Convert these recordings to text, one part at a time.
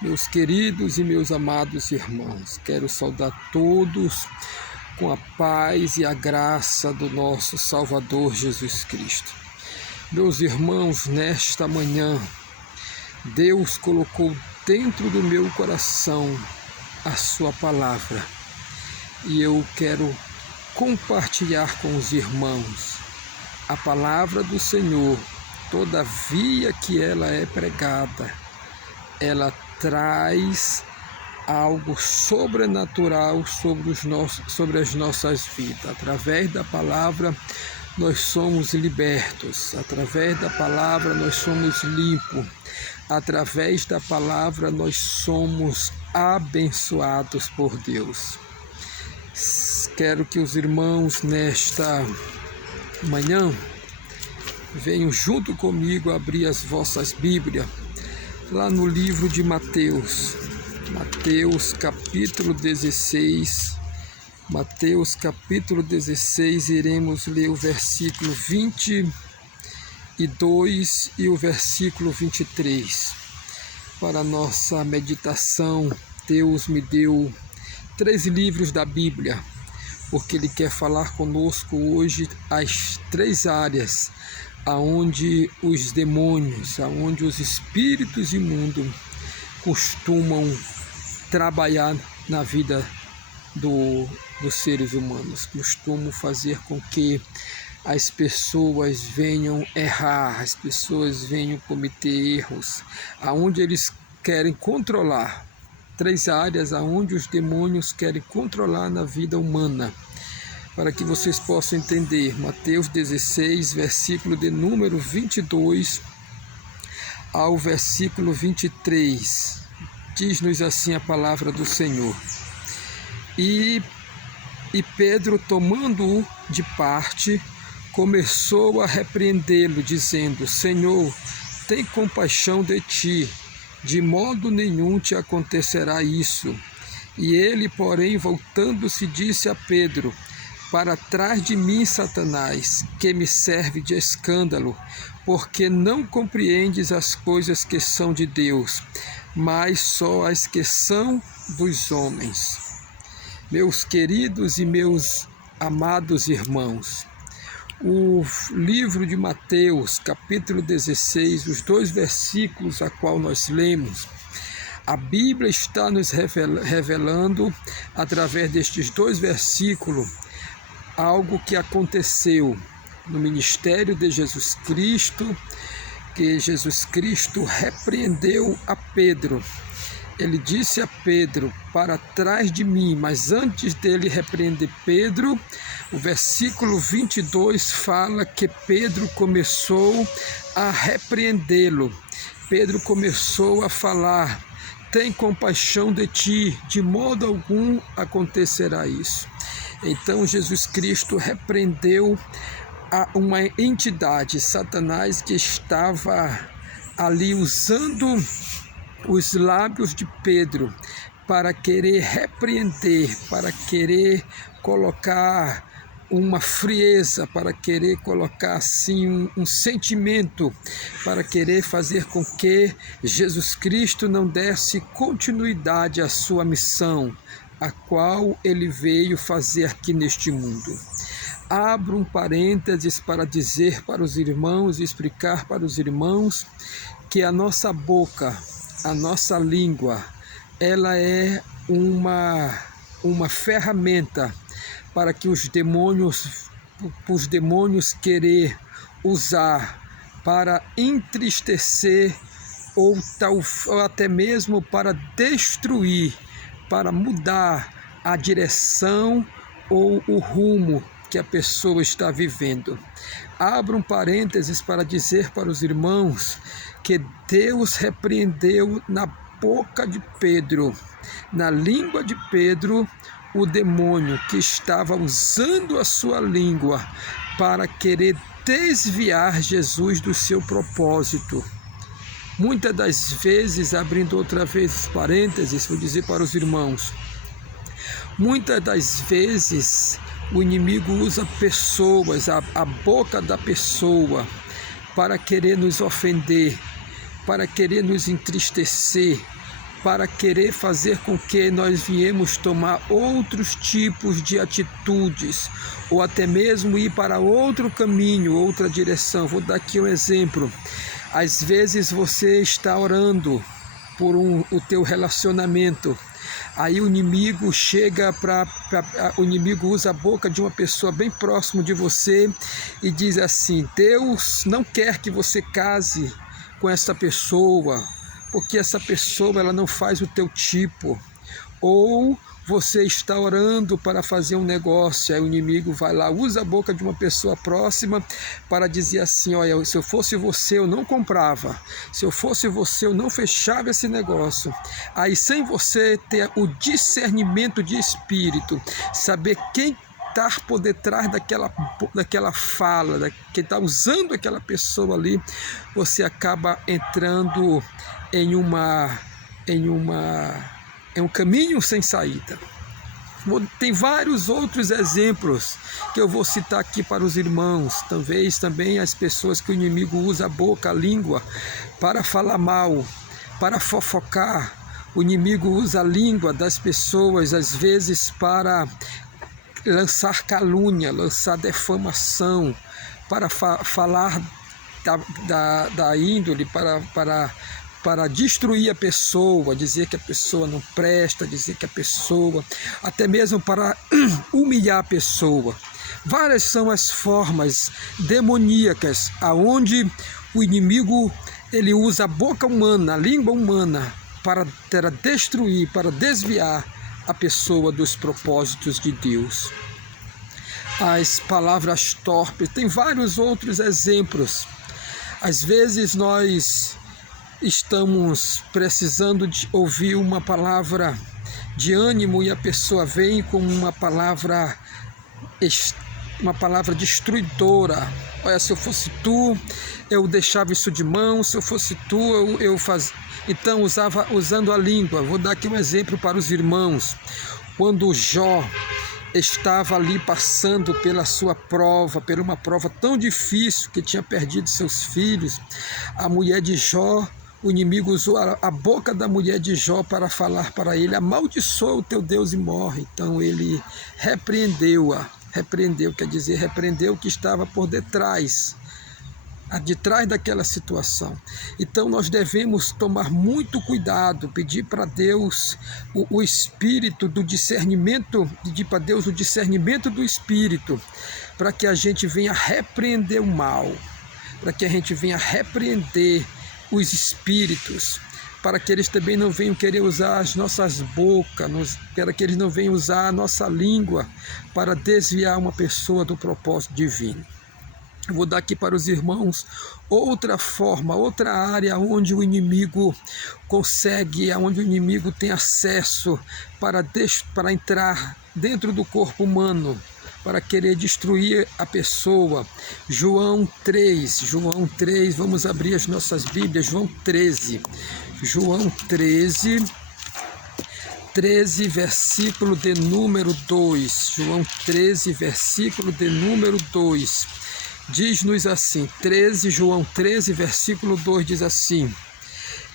Meus queridos e meus amados irmãos, quero saudar todos com a paz e a graça do nosso Salvador Jesus Cristo. Meus irmãos, nesta manhã, Deus colocou dentro do meu coração a sua palavra e eu quero compartilhar com os irmãos a palavra do Senhor. Todavia que ela é pregada, ela traz algo sobrenatural sobre as nossas vidas. Através da palavra nós somos libertos, através da palavra nós somos limpos, através da palavra nós somos abençoados por Deus. Quero que os irmãos nesta manhã venham junto comigo abrir as vossas Bíblias lá no livro de Mateus capítulo 16, iremos ler o versículo 22 e o versículo 23. Para nossa meditação, Deus me deu 3 livros da Bíblia, porque Ele quer falar conosco hoje as 3 áreas aonde os demônios, aonde os espíritos imundos costumam trabalhar na vida dos seres humanos, costumam fazer com que as pessoas venham errar, as pessoas venham cometer erros, aonde eles querem controlar. 3 áreas aonde os demônios querem controlar na vida humana. Para que vocês possam entender, Mateus 16, versículo de número 22 ao versículo 23, diz-nos assim a palavra do Senhor. E Pedro, tomando-o de parte, começou a repreendê-lo, dizendo: Senhor, tem compaixão de ti, de modo nenhum te acontecerá isso. E ele, porém, voltando-se, disse a Pedro: Para trás de mim, Satanás, que me serve de escândalo, porque não compreendes as coisas que são de Deus, mas só as que são dos homens. Meus queridos e meus amados irmãos, o livro de Mateus, capítulo 16, os 2 versículos a qual nós lemos, a Bíblia está nos revelando, através destes 2 versículos, algo que aconteceu no ministério de Jesus Cristo, que Jesus Cristo repreendeu a Pedro. Ele disse a Pedro: para trás de mim, mas antes dele repreender Pedro, o versículo 22 fala que Pedro começou a repreendê-lo. Pedro começou a falar: tem compaixão de ti, de modo algum acontecerá isso. Então Jesus Cristo repreendeu uma entidade, Satanás, que estava ali usando os lábios de Pedro para querer repreender, para querer colocar uma frieza, para querer colocar assim um sentimento, para querer fazer com que Jesus Cristo não desse continuidade à sua missão, a qual ele veio fazer aqui neste mundo. Abro um parênteses para dizer para os irmãos e explicar para os irmãos que a nossa boca, a nossa língua, ela é uma ferramenta para que os demônios querer usar para entristecer ou até mesmo para destruir, para mudar a direção ou o rumo que a pessoa está vivendo. Abro um parênteses para dizer para os irmãos que Deus repreendeu na boca de Pedro, na língua de Pedro, o demônio que estava usando a sua língua para querer desviar Jesus do seu propósito. Muitas das vezes, abrindo outra vez parênteses, vou dizer para os irmãos, muitas das vezes o inimigo usa pessoas, a boca da pessoa, para querer nos ofender, para querer nos entristecer, para querer fazer com que nós viemos tomar outros tipos de atitudes, ou até mesmo ir para outro caminho, outra direção. Vou dar aqui um exemplo. Às vezes você está orando por o teu relacionamento, aí o inimigo o inimigo usa a boca de uma pessoa bem próximo de você e diz assim: Deus não quer que você case com essa pessoa, porque essa pessoa ela não faz o teu tipo. Ou você está orando para fazer um negócio, aí o inimigo vai lá, usa a boca de uma pessoa próxima para dizer assim: olha, se eu fosse você eu não comprava, se eu fosse você eu não fechava esse negócio. Aí, sem você ter o discernimento de espírito, saber quem está por detrás daquela fala, quem está usando aquela pessoa ali, você acaba entrando em um caminho sem saída. Tem vários outros exemplos que eu vou citar aqui para os irmãos. Talvez também as pessoas que o inimigo usa a boca, a língua, para falar mal, para fofocar. O inimigo usa a língua das pessoas, às vezes, para lançar calúnia, lançar defamação, para falar da índole, para destruir a pessoa, dizer que a pessoa não presta, dizer que a pessoa, até mesmo para humilhar a pessoa. Várias são as formas demoníacas aonde o inimigo ele usa a boca humana, a língua humana, para destruir, para desviar a pessoa dos propósitos de Deus. As palavras torpes, tem vários outros exemplos. Às vezes nós estamos precisando de ouvir uma palavra de ânimo e a pessoa vem com uma palavra destruidora. Olha, se eu fosse tu, eu deixava isso de mão, se eu fosse tu, eu fazia. Então, usando a língua. Vou dar aqui um exemplo para os irmãos. Quando Jó estava ali passando pela sua prova, por uma prova tão difícil, que tinha perdido seus filhos, a mulher de Jó, o inimigo usou a boca da mulher de Jó para falar para ele: amaldiçoa o teu Deus e morre. Então ele repreendeu-a, quer dizer, repreendeu o que estava por detrás daquela situação. Então nós devemos tomar muito cuidado, pedir para Deus o espírito do discernimento, pedir para Deus o discernimento do espírito, para que a gente venha repreender o mal, para que a gente venha repreender os espíritos, para que eles também não venham querer usar as nossas bocas, para que eles não venham usar a nossa língua para desviar uma pessoa do propósito divino. Eu vou dar aqui para os irmãos outra forma, outra área onde o inimigo consegue, onde o inimigo tem acesso para entrar dentro do corpo humano, para querer destruir a pessoa. João 3, vamos abrir as nossas Bíblias, João 13, versículo de número 2, João 13, versículo de número 2, diz-nos assim, João 13, versículo 2 diz assim: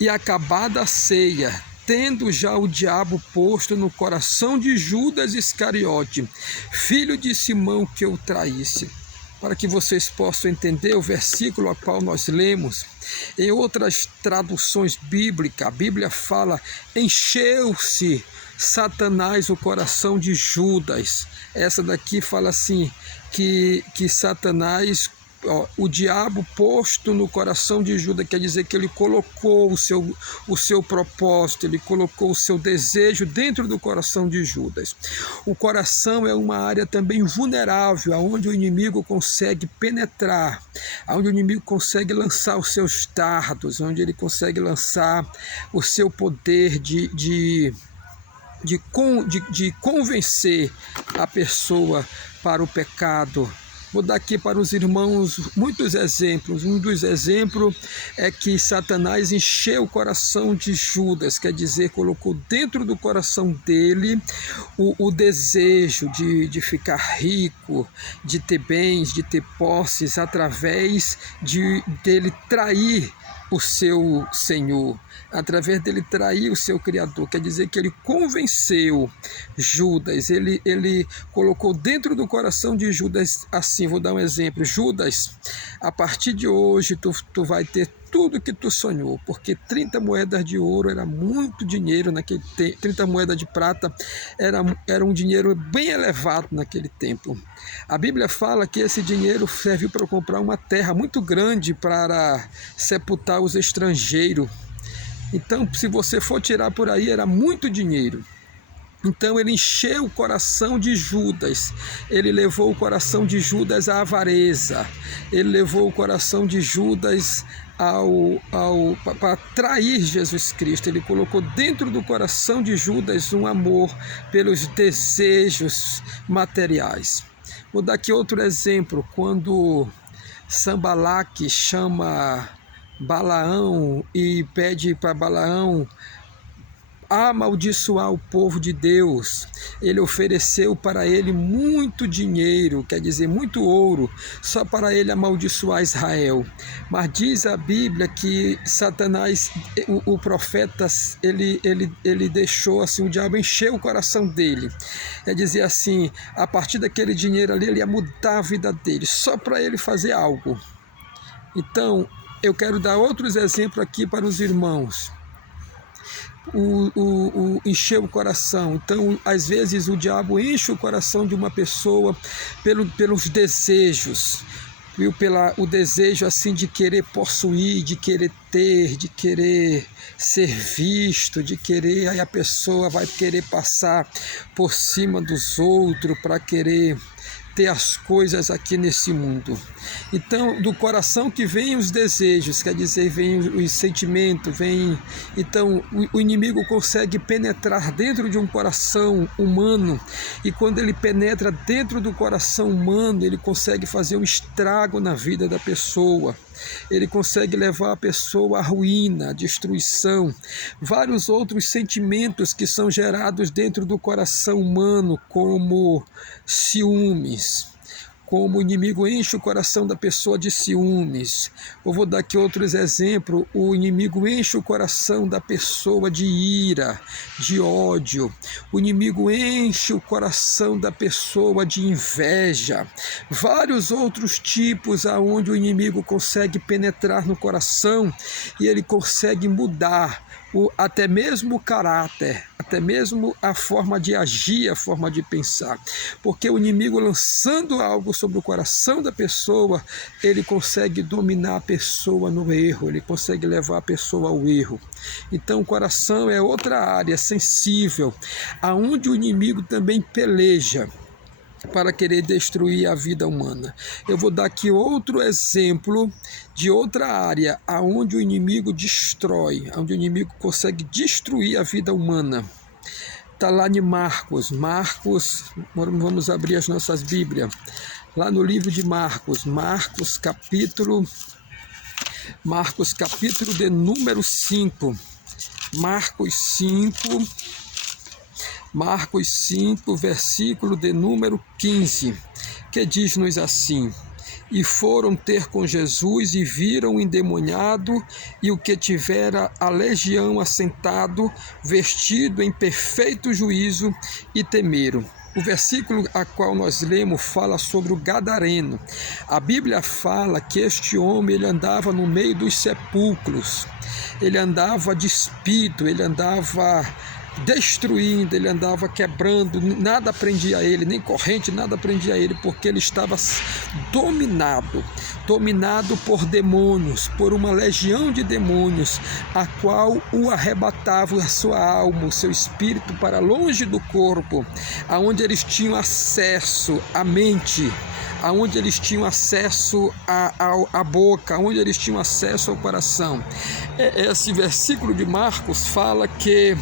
e acabada a ceia, tendo já o diabo posto no coração de Judas Iscariote, filho de Simão, que o traísse. Para que vocês possam entender o versículo a qual nós lemos, em outras traduções bíblicas, a Bíblia fala: encheu-se Satanás o coração de Judas. Essa daqui fala assim, que Satanás, o diabo posto no coração de Judas, quer dizer que ele colocou o seu propósito, ele colocou o seu desejo dentro do coração de Judas. O coração é uma área também vulnerável, onde o inimigo consegue penetrar, onde o inimigo consegue lançar os seus dardos, onde ele consegue lançar o seu poder de convencer a pessoa para o pecado. Vou dar aqui para os irmãos muitos exemplos. Um dos exemplos é que Satanás encheu o coração de Judas, quer dizer, colocou dentro do coração dele o desejo de ficar rico, de ter bens, de ter posses, através dele trair o seu Senhor, através dele trair o seu Criador. Quer dizer que ele convenceu Judas, ele colocou dentro do coração de Judas assim, vou dar um exemplo: Judas, a partir de hoje tu vai ter tudo que tu sonhou, porque 30 moedas de ouro era muito dinheiro naquele tempo, 30 moedas de prata era um dinheiro bem elevado naquele tempo. A Bíblia fala que esse dinheiro serviu para comprar uma terra muito grande para sepultar os estrangeiros. Então, se você for tirar por aí, era muito dinheiro. Então ele encheu o coração de Judas, ele levou o coração de Judas à avareza, ele levou o coração de Judas para trair Jesus Cristo. Ele colocou dentro do coração de Judas um amor pelos desejos materiais. Vou dar aqui outro exemplo, quando Sanbalaque chama Balaão e pede para Balaão amaldiçoar o povo de Deus. Ele ofereceu para ele muito dinheiro, quer dizer, muito ouro, só para ele amaldiçoar Israel. Mas diz a Bíblia que Satanás, o profeta, ele deixou assim, o diabo encheu o coração dele. Quer dizer assim, a partir daquele dinheiro ali, ele ia mudar a vida dele, só para ele fazer algo. Então, eu quero dar outros exemplos aqui para os irmãos. Encher o coração. Então, às vezes o diabo enche o coração de uma pessoa pelos desejos, viu? O desejo assim de querer possuir, de querer ter, de querer ser visto, de querer, aí a pessoa vai querer passar por cima dos outros para querer ter as coisas aqui nesse mundo. Então, do coração que vem os desejos, quer dizer, vem os sentimentos, vem... Então, o inimigo consegue penetrar dentro de um coração humano, e quando ele penetra dentro do coração humano, ele consegue fazer um estrago na vida da pessoa. Ele consegue levar a pessoa à ruína, à destruição. Vários outros sentimentos que são gerados dentro do coração humano, como ciúmes, como o inimigo enche o coração da pessoa de ciúmes. Eu vou dar aqui outros exemplos. O inimigo enche o coração da pessoa de ira, de ódio. O inimigo enche o coração da pessoa de inveja. Vários outros tipos aonde o inimigo consegue penetrar no coração e ele consegue mudar até mesmo o caráter, até mesmo a forma de agir, a forma de pensar. Porque o inimigo, lançando algo sobre o coração da pessoa, ele consegue dominar a pessoa no erro, ele consegue levar a pessoa ao erro. Então o coração é outra área sensível, aonde o inimigo também peleja para querer destruir a vida humana. Eu vou dar aqui outro exemplo de outra área aonde o inimigo destrói, onde o inimigo consegue destruir a vida humana. Está lá em Marcos, vamos abrir as nossas Bíblias, lá no livro de Marcos, capítulo de número 5, Marcos 5, versículo de número 15, que diz-nos assim: E foram ter com Jesus e viram o endemoniado e o que tivera a legião assentado, vestido em perfeito juízo, e temeram. O versículo a qual nós lemos fala sobre o gadareno. A Bíblia fala que este homem ele andava no meio dos sepulcros, ele andava despido, ele andava destruindo, ele andava quebrando, nada prendia ele, nem corrente, nada prendia ele, porque ele estava dominado por demônios, por uma legião de demônios, a qual o arrebatava a sua alma, o seu espírito para longe do corpo, aonde eles tinham acesso à mente, aonde eles tinham acesso à boca, onde eles tinham acesso ao coração. Esse versículo de Marcos fala que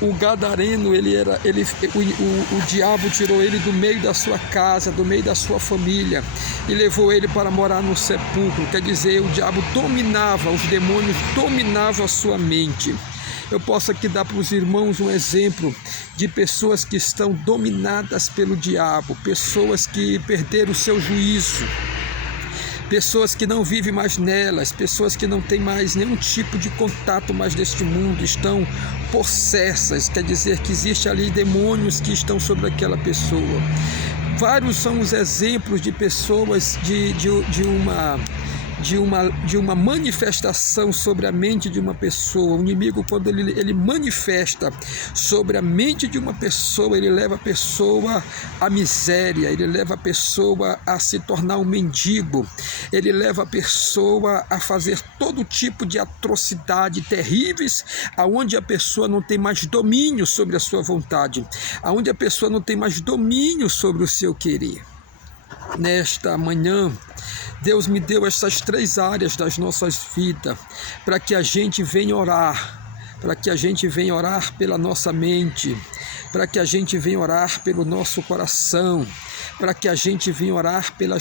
o gadareno, o diabo tirou ele do meio da sua casa, do meio da sua família, e levou ele para morar no sepulcro. Quer dizer, o diabo dominava, os demônios dominavam a sua mente. Eu posso aqui dar para os irmãos um exemplo de pessoas que estão dominadas pelo diabo, pessoas que perderam o seu juízo, pessoas que não vivem mais nelas, pessoas que não têm mais nenhum tipo de contato mais deste mundo, estão possessas, quer dizer que existe ali demônios que estão sobre aquela pessoa. Vários são os exemplos de pessoas de uma manifestação sobre a mente de uma pessoa. O inimigo, quando ele manifesta sobre a mente de uma pessoa, ele leva a pessoa à miséria, ele leva a pessoa a se tornar um mendigo, ele leva a pessoa a fazer todo tipo de atrocidade terríveis, aonde a pessoa não tem mais domínio sobre a sua vontade, aonde a pessoa não tem mais domínio sobre o seu querer. Nesta manhã, Deus me deu essas 3 áreas das nossas vidas para que a gente venha orar, para que a gente venha orar pela nossa mente, para que a gente venha orar pelo nosso coração, para que a gente venha orar pela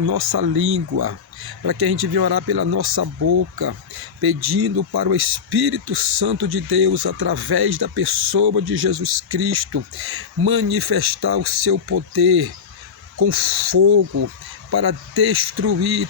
nossa língua, para que a gente venha orar pela nossa boca, pedindo para o Espírito Santo de Deus, através da pessoa de Jesus Cristo, manifestar o seu poder com fogo, para destruir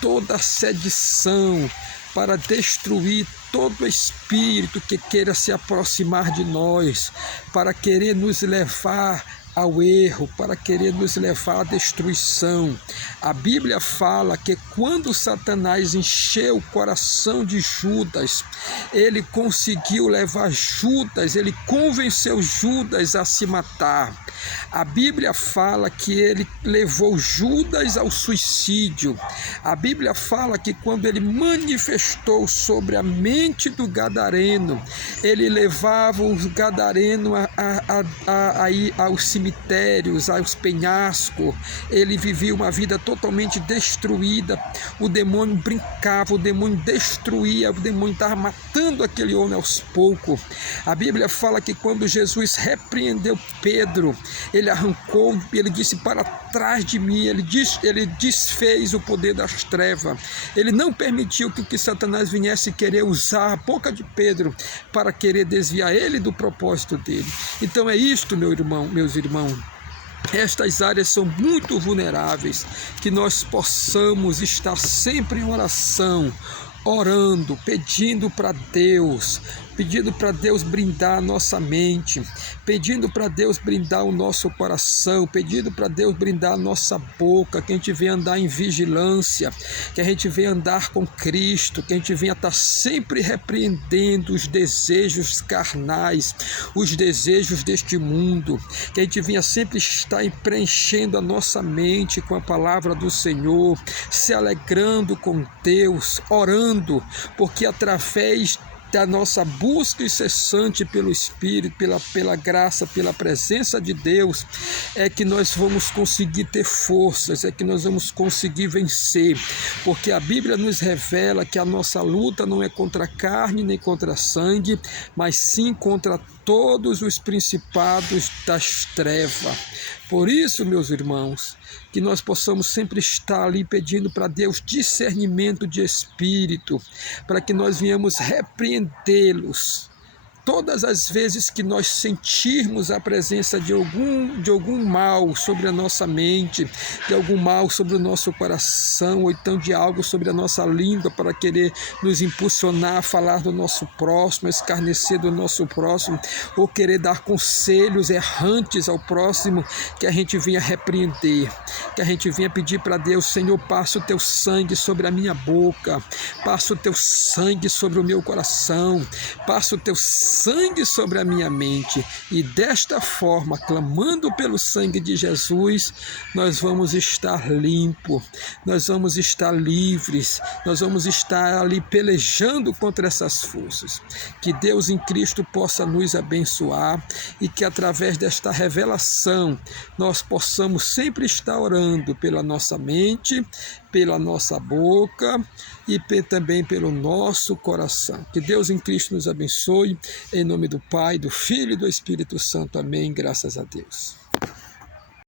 toda a sedição, para destruir todo espírito que queira se aproximar de nós, para querer nos levar ao erro, para querer nos levar à destruição. A Bíblia fala que quando Satanás encheu o coração de Judas, ele conseguiu levar Judas, ele convenceu Judas a se matar. A Bíblia fala que ele levou Judas ao suicídio. A Bíblia fala que quando ele manifestou sobre a mente do gadareno, ele levava os gadarenos a ir aos cemitérios, aos penhascos. Ele vivia uma vida totalmente destruída. O demônio brincava, o demônio destruía, o demônio estava matando aquele homem aos poucos. A Bíblia fala que quando Jesus repreendeu Pedro, ele arrancou, ele disse: para trás de mim. Ele desfez o poder das trevas. Ele não permitiu que Satanás viesse querer usar a boca de Pedro para querer desviar ele do propósito dele. Então é isto, meus irmãos. Estas áreas são muito vulneráveis, que nós possamos estar sempre em oração, orando, pedindo para Deus brindar a nossa mente, pedindo para Deus brindar o nosso coração, pedindo para Deus brindar a nossa boca, que a gente venha andar em vigilância, que a gente venha andar com Cristo, que a gente venha estar sempre repreendendo os desejos carnais, os desejos deste mundo, que a gente venha sempre estar preenchendo a nossa mente com a palavra do Senhor, se alegrando com Deus, orando, porque através da nossa busca incessante pelo Espírito, pela graça, pela presença de Deus, é que nós vamos conseguir ter forças, é que nós vamos conseguir vencer, porque a Bíblia nos revela que a nossa luta não é contra a carne nem contra a sangue, mas sim contra todos os principados das trevas. Por isso, meus irmãos, que nós possamos sempre estar ali pedindo para Deus discernimento de espírito, para que nós venhamos repreendê-los. Todas as vezes que nós sentirmos a presença de algum mal sobre a nossa mente, de algum mal sobre o nosso coração, ou então de algo sobre a nossa língua para querer nos impulsionar a falar do nosso próximo, a escarnecer do nosso próximo, ou querer dar conselhos errantes ao próximo, que a gente venha repreender, que a gente venha pedir para Deus: Senhor, passa o teu sangue sobre a minha boca, passa o teu sangue sobre o meu coração, passa o teu sangue sobre a minha mente, e desta forma, clamando pelo sangue de Jesus, nós vamos estar limpos, nós vamos estar livres, nós vamos estar ali pelejando contra essas forças. Que Deus em Cristo possa nos abençoar e que através desta revelação nós possamos sempre estar orando pela nossa mente, pela nossa boca e também pelo nosso coração. Que Deus em Cristo nos abençoe, em nome do Pai, do Filho e do Espírito Santo. Amém. Graças a Deus.